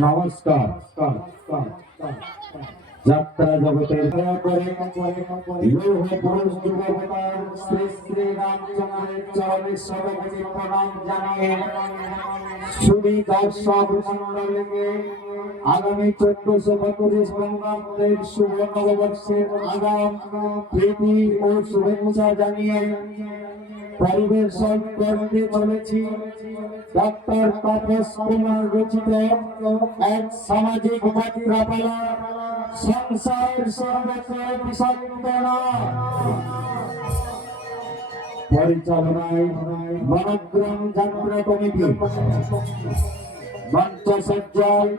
নমস্কার। যাত্রা জগতের দয়া করে লৌহ পুরুষ যুগবতার শ্রী শ্রী রামচন্দ্রের চরণে সর্বপ্রতি প্রণাম জানিয়ে শুধু দর্শক মন্ডলীকে আগামী 1432 বঙ্গাব্দের শুভ নববর্ষের আগাম প্রীতি ও শুভেচ্ছা জানিয়ে পরিবেশন করতে চলেছি ডক্টর তাপস কুমার রচিত এক সামাজিক বার্তাপালা সংসার সর্বত্র বিষাক্ত না। পরিচালনায় বনগ্রাম যাত্রা কমিটি, মঞ্চসজ্জায়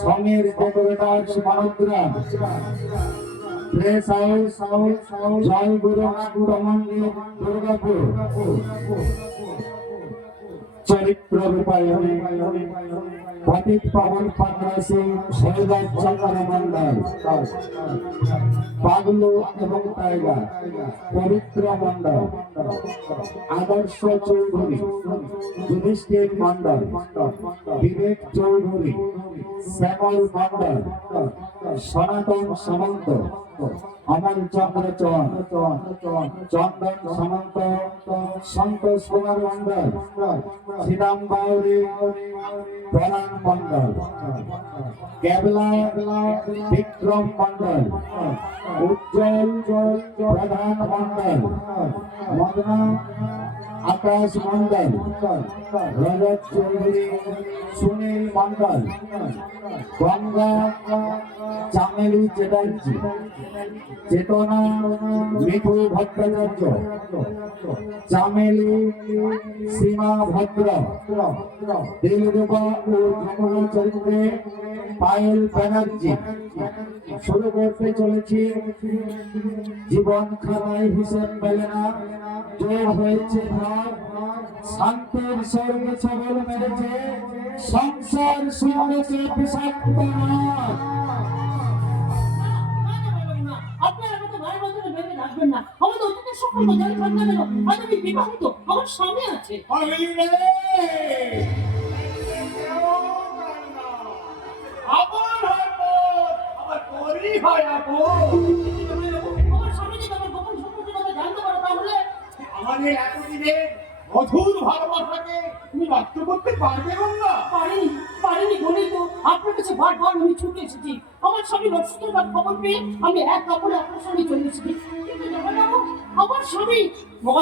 সমীর ডেকোরেটার্স বনগ্রাম, প্রেস হাউস জয় গুরুনাথ মন্দির দুর্গাপুর, চরিত্র রূপায়ণে পতিত পাবন পাকড়া সিং সৈয়দ চন্দ্র মন্ডল, পাগলু এবং টাইগার পবিত্র মন্ডল, আদর্শ চৌধুরী, যুধিষ্ঠির মন্ডল, বিবেক চৌধুরী, শ্যামল মন্ডল, সনাতন সামন্ত, অমল চন্দ্র চন্দন সামন্ত, সন্তোষ কুমার মন্ডল, শ্রীরাম বাউরি, প্রণাম মন্ডল, কেবলা বিক্রম মন্ডল, উজ্জ্বল প্রধান মন্ডল, মদনা আকাশ মন্ডল, রজত চৌধুরী, সুনীল মন্ডল, গঙ্গা চামেলি চ্যাটার্জি, চেতনা মিঠু ভট্টাচার্য, চামেলি সীমা ভদ্র, দিলরূপা ও ঝুমুর চরিত্রে পায়েল ব্যানার্জি। শুরু করতে চলেছি জীবন খাতায় হিসেব মেলে না, জোর হয়েছে ভাব, শান্তির স্বর্গে ছবল মেরেছে, সংসার সুন্দরকে বিষাক্ত না। আমার স্বামী আছে, আমাদের এতদিনের মধুর ভালোবাসাকে তুমি ব্যক্ত করতে পারবে না? পারিনি বলেই তো আপনার কাছে বারবার আমি ছুটে এসেছি। আমার স্বামী অসুস্থতার খবর পেয়ে আমি এক কাপড়ে আপনার সঙ্গে চলে এসেছি। কিন্তু আমার স্বামী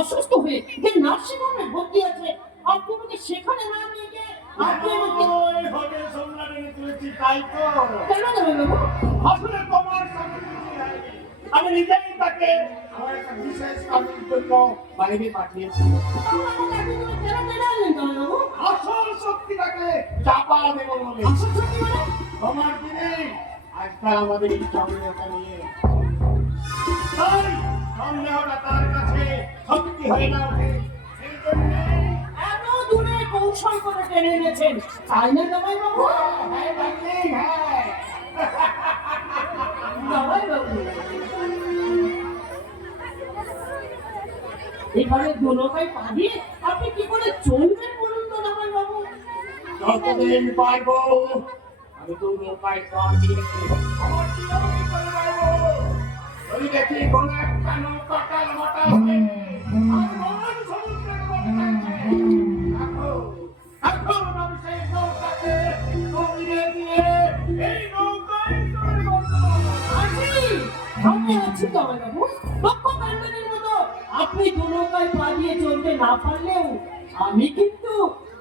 অসুস্থ হয়ে যে নার্সিং হোমে ভর্তি আছে, আপনি আমাকে সেখানে না নিয়ে গিয়ে আপনি আমাকে হোটেল সম্রাটে তুলেছি, তাই তো? কেন দেবেন বাবু? আসলে তোমার স্বামী আমি নিজেই তাকে আমার একটা বিশেষ কাজের জন্য বাইরে পাঠিয়েছি। আসল শক্তিটাকে চাপা দেব বলে। তোমার দিনে আজকাল আমাদের এই সন্দেহটা নিয়ে তাই সন্দেহটা তার কাছে শক্তি হয়ে না ওঠে। সেই জন্য এত দূরে কৌশল করে টেনে এনেছেন, তাই না জামাই বাবু? হ্যাঁ ডার্লিং, হ্যাঁ জামাই বাবু, এখানে দোলকায় পা দিয়ে আপনি কি করে চলবেন বলুন তো জামাই বাবু? যতদিন পারবো আমি তো নৌকায় পা দিয়ে আমার জীবনে করে পারবো। যদি দেখি কোনো একটা নৌকা টালমাটা হবে আর মন সমুদ্রে এখন আমি সেই নৌকাকে কমিয়ে দিয়ে এই নৌকায় চলে বসবো। আমি আছি জামাই বাবু। লক্ষ্য কাণ্ডের মতো আপনি দোলকায় পা দিয়ে চলতে না পারলেও আমি কিন্তু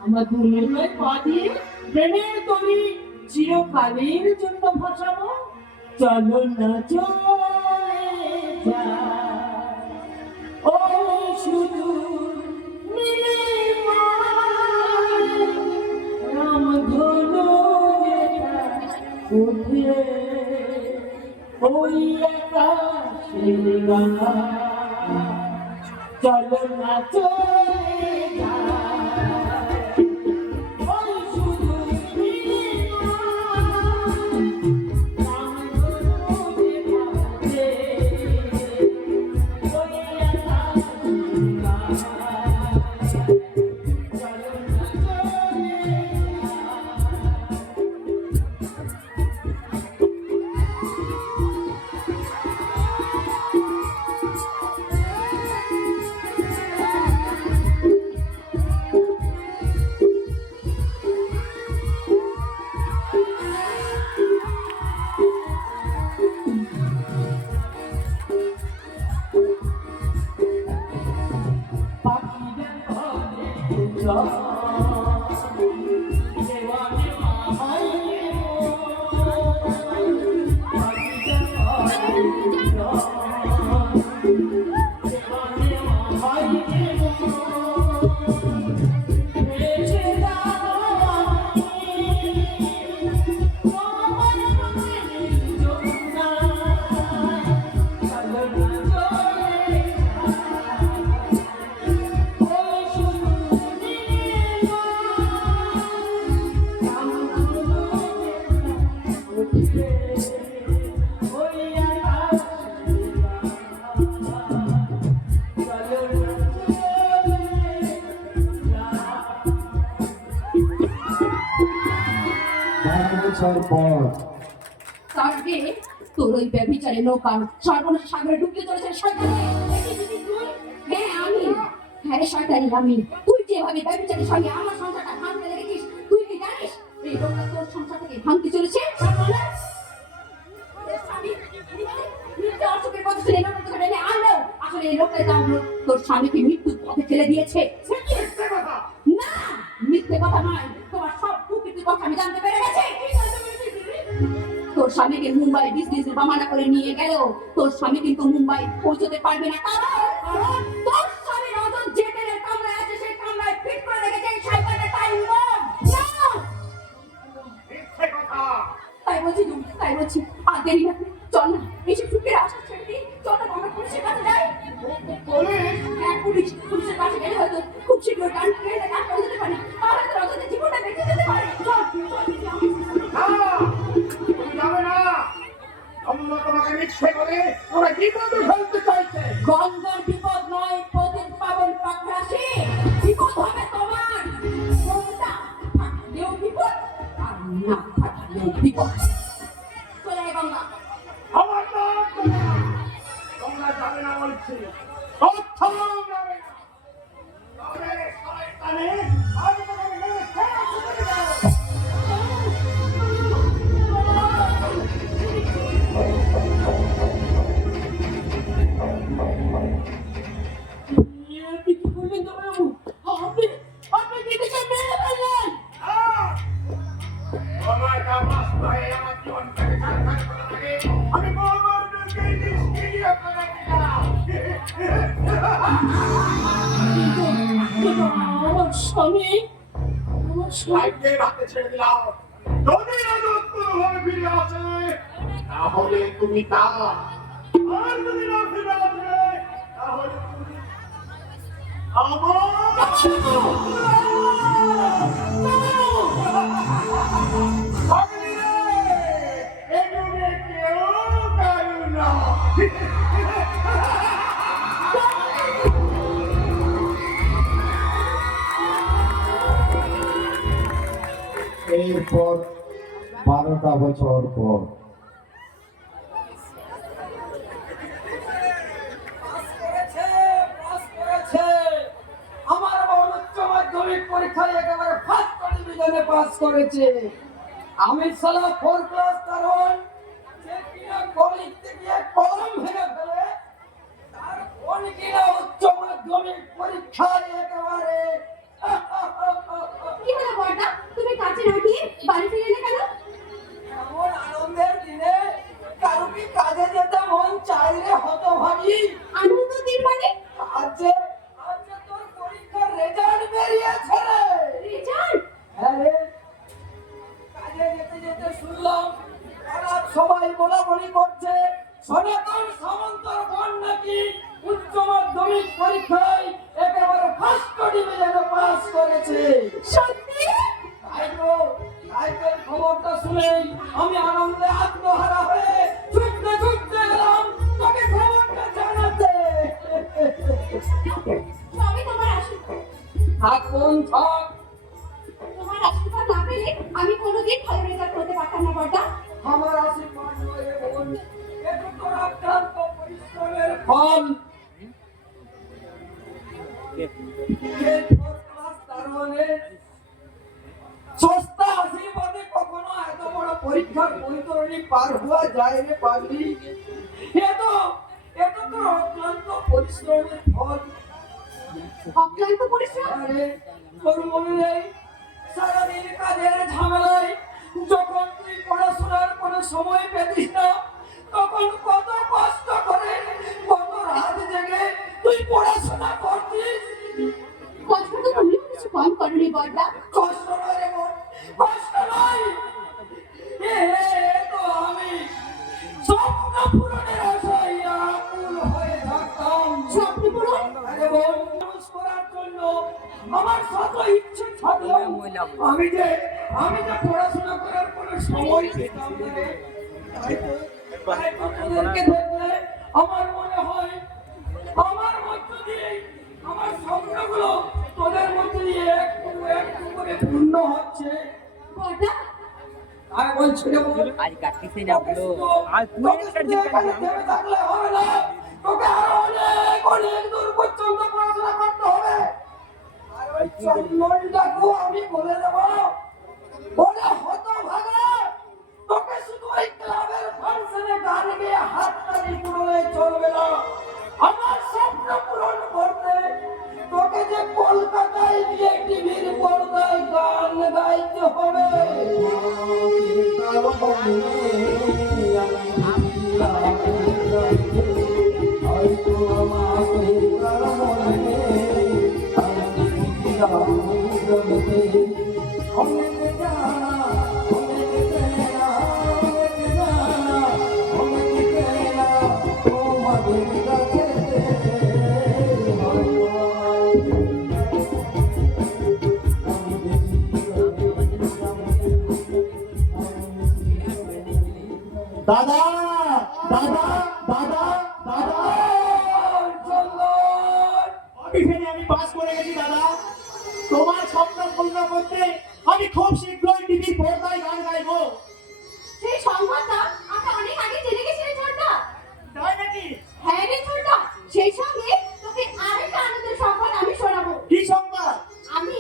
আমার দোলকায় পা দিয়ে প্রেমের তরি চিরকালের জন্য ভাসাবো। চলো না চলে যা ওই শুধু রাম ধনু উঠে ওই আকাশের গঙ্গা। চলো না চলে যা ওই শুধু রাম ধনু উঠে ওই আকাশের গঙ্গা। চলো না চলে যা বছর পর তার আগে তোর ওই ব্যভিচারে নৌকা সর্বনাশ সাগরে ডুবতে চলেছে শয়তানে। হ্যাঁ আমি, হ্যাঁ রে শয়তানি আমি। তুই যেভাবে ব্যভিচারের সঙ্গে আমার সংসারটা ভাঙতে লেগেছিস, তুই কি জানিস এই লোকটা তোর সংসার থেকে ভাঙতে চলেছে? আসলে এই লোকটা তোর স্বামীকে মৃত্যুর পথে ফেলে দিয়েছে। না, মিথ্যে কথা নয়, তোমার সব প্রকৃতির কথা আমি জানতে পেরে গেছি। তোর স্বামীকে মুম্বাই বিজনেস বামানা করে নিয়ে গেল। তোর স্বামী কিন্তু মুম্বাই পৌঁছতে পারবে না, কারণ তোর স্বামী রতন যে ট্রেনের কামরায় আছে সেই কামরায় ফিট করে রেখেছে এই শয়তানের টাইম বম। তাই বলছি আর দেরি না, চল না এইসব সুখের আশা ছেড়ে দিই, চল না আমরা পুলিশের কাছে যাই। হ্যাঁ, পুলিশের কাছে গেলে হয়তো খুব শীঘ্র গান ট্রেনে কাজ করে যেতে পারি, আর হয়তো রতনের জীবনটা বেঁচে যেতে পারে। চল গঙ্গার বিপদ নয়, পতিত পাবন পাকরাশি বিপদ হবে তোমার। কোনটা ফাটালেও বিপদ আর না ফাটালেও বিপদ। চলে আয় গঙ্গা। আমার নাম তোমরা যাবে না বলছি, প্রথম যাবে না। তবে শয়তানে আমি তোমাকে মেরে ফেলে চলে যাব। আপনি কি করবেন দাদাবাবু? আপনি দিদিকে মেরে ফেললেন। আমার কামাস ভাই আমার জীবনটাকে ছাড়খাড় করে লাগে। আমি ভগবানকে নিষ্ক্রিয় করে দিলাম। কিন্তু আমার স্বামী লাইফের হাতে ছেড়ে দিলাম। যদি রাজত কোনোভাবে ফিরে আসে তাহলে তুমি তা, আর যদি না ফিরে আসে তাহলে তুমি এরপর 12টা বছর পর আমার বোন উচ্চ মাধ্যমিক পরীক্ষায় একেবারে ফার্স্ট ডিভিশনে পাস করেছে। আমি সালা 4 ক্লাস কারণ যে কিনা কলেজে গিয়ে কলম ভেঙে ফেলে, তার বোন কিনা উচ্চ মাধ্যমিক পরীক্ষায় একেবারে কি হলো বড়দা, তুমি কাজে না গিয়ে বাড়ি ফিরে এলে কেন? এমন আনন্দের দিনে কারো কি কাজে যেতে মন চাই রে হতভাগী? আনন্দ দিন মানে? আজকে তোর পরীক্ষার রেজাল্ট বেরিয়েছে রে। রেজাল্ট? হ্যাঁ রে, কাজে যেতে যেতে শুনলাম পাড়ার সবাই বলাবলি করছে সনাতন সামন্তর বোন নাকি উচ্চ মাধ্যমিক পরীক্ষায় একেবারে ফার্স্ট ডিভিশনে পাস করেছে। সত্যি? তাই খবরটা শুনেই আমি আনন্দে আত্মহারা হয়ে ছুটতে এলাম তোকে খবরটা জানাতে। তবে তোমার আশীর্বাদ, থাকুন থাক, তোমার আশীর্বাদ না পেলে আমি কোনোদিন ভালো রেজাল্ট করতে পারতাম না বড়দা। আমার আশীর্বাদ নয় রে বোন, এটা তোর অক্লান্ত পরিশ্রমের ফল। সস্তা আশীর্বাদে কখনো এত বড় পরীক্ষার বৈতরণী পার হওয়া যায় রে পাগলি। এত তোর অক্লান্ত পরিশ্রমের ফল। অক্লান্ত পরিশ্রম। আরে তোর মনে নেই সারাদিন কাজের ঝামেলায় যখন তুই পড়াশোনার কোনো সময় পেতিস না তখন কত কষ্ট করে কত রাত জেগে তুই পড়াশোনা করতিস। কষ্ট তো তুমিও কিছু কম করনি বড়দা। কষ্ট নয় রে বোন, কষ্ট নয়। এ তো আমি স্বপ্ন পূরণের আশায় আকুল হয়ে থাকতাম। স্বপ্ন পূরণ? আরে বোন, মানুষ করার জন্য আমার শত ইচ্ছে থাকলেও আমি যে পড়াশোনা করার কোনো সময় পেতাম না রে। তাই তো তোদেরকে দেখলে আমার মনে হয় আমার মধ্য দিয়ে আমার স্বপ্নগুলো তোদের মধ্যে দিয়ে একটু একটু করে পূর্ণ হচ্ছে। বড়দা, আর বলছি রে বোন, आज काटते जाओ आज তোকে শুধু এখানে থেমে থাকলে হবে না, তোকে আরো অনেক অনেক দূর পর্যন্ত পড়াশোনা করতে হবে। আর ওই চন্দনটাকেও আমি বলে দেবো, বলে হতভাগা, তোকে শুধু ওই ক্লাবের ফাংশনে গান গেয়ে হাততালি তুললে চলবে না। আমার স্বপ্ন পূরণ করতে তোকে যে কলকাতায় গিয়ে টিভির পর্দায় গান গাইতে হবে। দাদা দাদা দাদা দাদা চন্দন, অডিশনে আমি পাস করে গেছি দাদা। তোমার স্বপ্ন পূর্ণ করতে আমি খুব শীঘ্রই টিভির পর্দায় গান গাইবো। সেই সংবাদটা আমরা অনেক আগে জেনে গেছি রে ছোটদা। তাই নাকি? হ্যাঁ রে ছোটদা, সেই সঙ্গে তোকে আরেকটা আনন্দের সংবাদ আমি শোনাবো। কি সংবাদ? আমি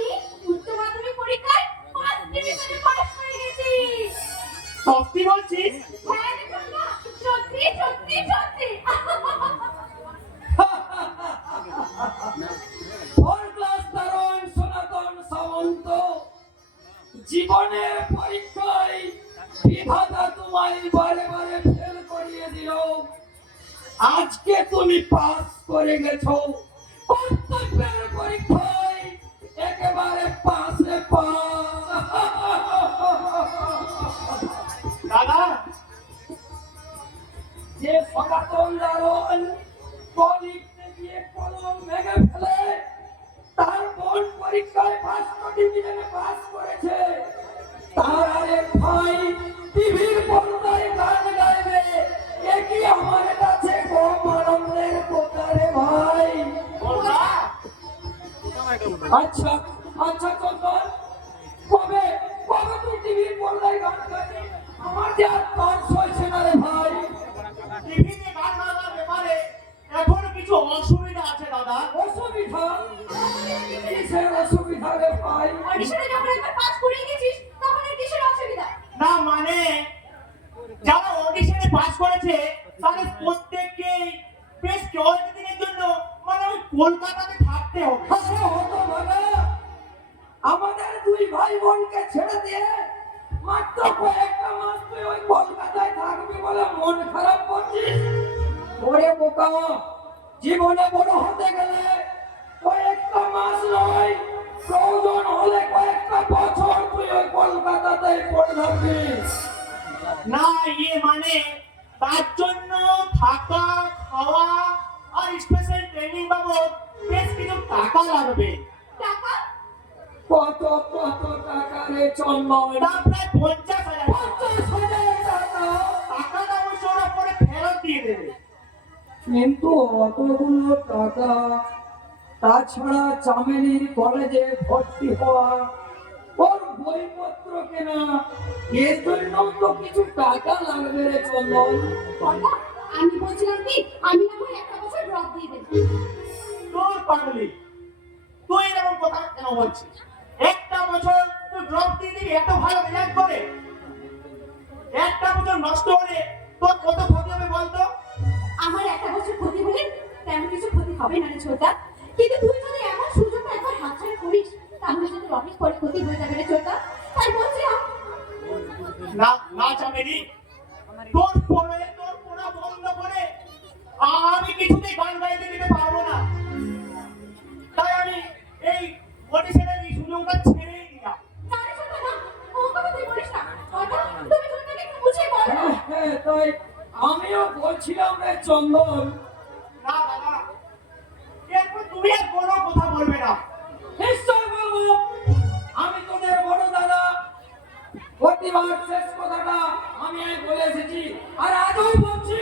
উচ্চ মাধ্যমিক পরীক্ষায় ফার্স্ট ডিভিশনে পাস করে গেছি। সত্যি বলছিস? হ্যাঁ রে ছোটদা, সত্যি সত্যি সত্যি। ফোর ক্লাস তরুণ সনাতন সামন্ত, জীবনের পরীক্ষায় বিধাতা তোমায় বারে বারে ফেল করিয়ে দিল। আজকে তুমি পাস করে গেছো, কর্তব্যের পরীক্ষায় একেবারে পাশে পাস। দাদা যে সনাতন দারুণ লিখতে গিয়ে কলম ভেঙে ফেলে তার বোন পরীক্ষায় ফার্স্ট ডিভিশনে পাস করেছে, তার আরেক ভাই টিভির পর্দায় গান গাইবে, এ কি আমার কাছে কম আনন্দের কথা রে ভাই? আচ্ছা আচ্ছা চন্দন, কবে কবে তুই টিভির পর্দায় গান গাইবি? আমার যে আর কাজ হয়েছে না রে ভাই। টিভিতে গান গাওয়ার ব্যাপারে এখনো কিছু অসুবিধা আছে দাদা। অসুবিধা? কিসের অসুবিধা রে ভাই? অডিশনে যখন একবার পাস করে গেছিস তখন আর কিসের অসুবিধা? না মানে যারা অডিশনে পাস করেছে তাদের প্রত্যেককেই বেশ কয়েকদিনের জন্য মানে ওই কলকাতাতে থাকতে হবে। আরে হতভাগা, আমাদের দুই ভাই বোনকে ছেড়ে দিয়ে মাত্র কয়েকটা মাস তুই ওই কলকাতায় থাকবি বলে মন খারাপ করছিস? ওরে বোকা, জীবনে বড় হতে গেলে কয়েকটা মাস নয়, প্রয়োজন হলে কয়েকটা বছর তুই ওই কলকাতাতে পড়ে থাকবি। না মানে তার জন্য থাকা খাওয়া আর স্পেশাল ট্রেনিং বাবদ বেশ কিছু টাকা লাগবে। টাকা? কত কত টাকা রে চন্দন? তা প্রায় 50,000 টাকা। 50,000 টাকা? টাকাটা অবশ্য ওরা পরে ফেরত দিয়ে দেবে। কিন্তু অতগুলো টাকা, তাছাড়া চামেলির কলেজে ভর্তি হওয়া, ওর বইপত্র কেনা, এর জন্য তো কিছু টাকা লাগবে রে চন্দন। বড়দা, আমি বলছিলাম কি আমি না হয় একটা বছর ড্রপ দিয়ে দেব। তোর পাগলি, তুই এরকম কথা কেন বলছিস? একটা বছর তুই ড্রপ দিয়ে দিবি এত ভালো রেজাল্ট করে? একটা বছর নষ্ট হলে তোর কত ক্ষতি হবে বলতো? আমার একটা বছর ক্ষতি হলে তেমন কিছু ক্ষতি হবে না রে ছোটদা, কিন্তু তুই যদি সুযোগটা একবার হাতছাড়া করিস, তাহলে যদি অনেক পরে ক্ষতি হয়ে যাবে রে চোরটা। তাই বলছিলাম, না না চামেলি, তোর পড়া বন্ধ করে আমি কিছুতেই গান গাইতে দিতে পারবো না। তাই আমি এই অডিশনের এই সুযোগটা ছেড়েই দিলাম। না রে চোরটা না, ও কথা তুই বলিস না। বাবা, তুমি চোরটাকে একটু বুঝিয়ে বলো। তাই আমিও বলছিলাম রে চন্দন, না দাদা, এরপর তুমি আর কোনো কথা বলবে না। নিশ্চয় বলবো। আমি তোদের বড় দাদা, প্রতিবার শেষ কথাটা আমি বলে এসেছি, আর আজও বলছি।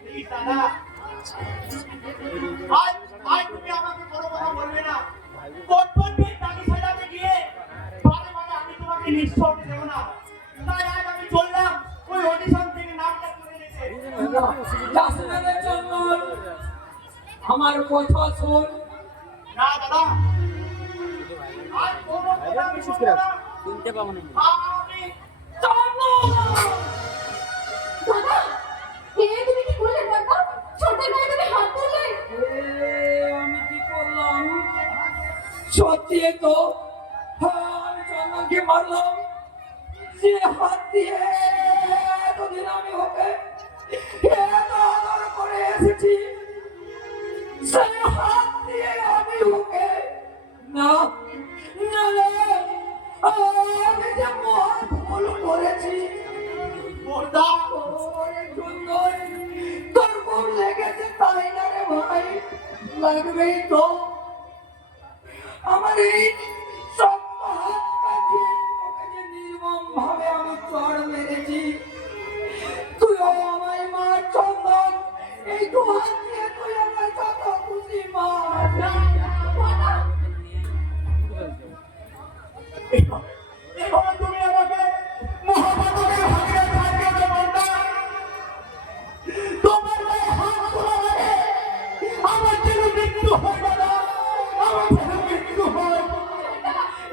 প্লিজ দাদা, আজ তুমি আমাকে কোনো কথা বলবে না। কর্তব্যের দাবি সাজাতে গিয়ে বারে বারে আমি তোমাকে নিঃশব্দ দেব না। তাই আজ আমি চললাম ওই অডিশন থেকে নামটা তুলে নিতে। যাস না রে চন্দন, আমার কথা শোন। না দাদা, আজ কোনো কথা আমি বলবো না। শুনতে পাবো না। আমি দাদা, কে তুমি কি করলে দাদা? ছোটের গায়ে তুমি হাত তুললে। আমি কি করলাম? সত্যি তো, হ্যাঁ, আমি চন্দনকে মারলাম। যে হাত দিয়ে এতদিন আমি ওকে এত আদর করে এসেছি, সেই হাত দিয়ে আমি ওকে না না না, আমি যে মহা ভুল করেছি। বর্দা, ওরে চন্দন, তোর খুব লেগেছে তাই না রে ভাই? লাগবেই তো। আমার এই শক্ত হাত পাঠিয়ে তোকে যে নির্মম ভাবে আমি চড় মেরেছি, তুইও আমায় মার চন্দন। এই দু হাত দিয়ে তুই আমায় যত খুশি মার। এভাবে তুমি আমাকে মহাভারতের হাতে ছাড়িয়ে দেবে বর্দা। তোমার গায়ে হাত তোলা মানে আমার যেন মৃত্যু হয় দাদা, আমার যেন মৃত্যু হয়।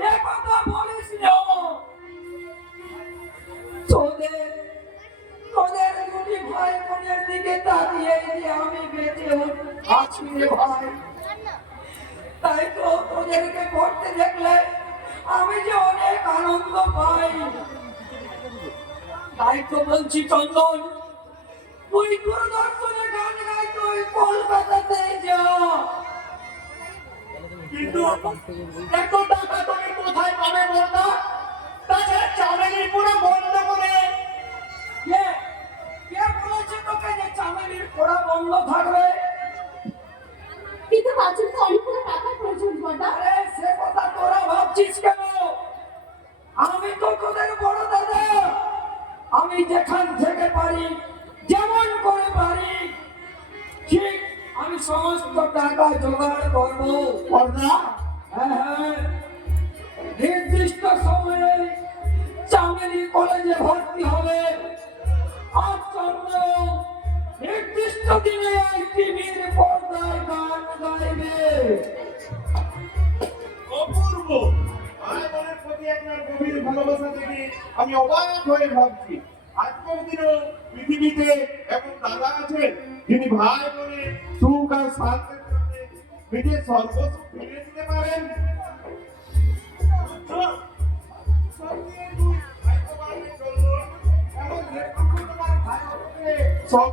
এ কথা বলিস না। তোদের দুটি ভাই বোনের দিকে তাকিয়ে যে আমি বেঁচে আছি রে ভাই। তাই তো তোদেরকে পড়তে দেখলে আমি যে অনেক আনন্দ পাই। তাই তো বলছি চন্দন, তুই দূরদর্শনে গান গাই, তুই কলকাতাতে যা। কিন্তু এত টাকা তুমি কোথায় পাবে বর্দা? তাছাড়া চামেলির পুরো বন্ধ করে কে কে বলেছে তোকে যে চামেলির পড়া বন্ধ থাকবে? কিন্তু তার জন্য তো অনেকগুলো টাকার প্রয়োজন দাদা। আরে সে কথা তোরা ভাবছিস কেন? আমি তো তোদের বড় দাদা। আমি যেখান থেকে পারি, যেমন করে পারি, ঠিক আমি সমস্ত টাকা জোগাড় করবো। বর্দা, হ্যাঁ হ্যাঁ, নির্দিষ্ট সময়ে চামেলি কলেজে ভর্তি হবে। আর চন্দ্র নির্দিষ্ট দিনে টিভির পর্দায় গান গাইবে। অপূর্ব, ভাই বোনের প্রতি আপনার গভীর ভালোবাসা দেখে আমি অবাক হয়ে ভাবছি, আজকের দিনে পৃথিবীতে এমন দাদা আছেন যিনি ভাই বোনের সুখ আর শান্তির জন্য নিজের সর্বস্ব ফিরে দিতে পারেন। সত্যি তুই ভাগ্যবান চন্দ্র, এমন নেতৃত্ব তোমার ভাই সব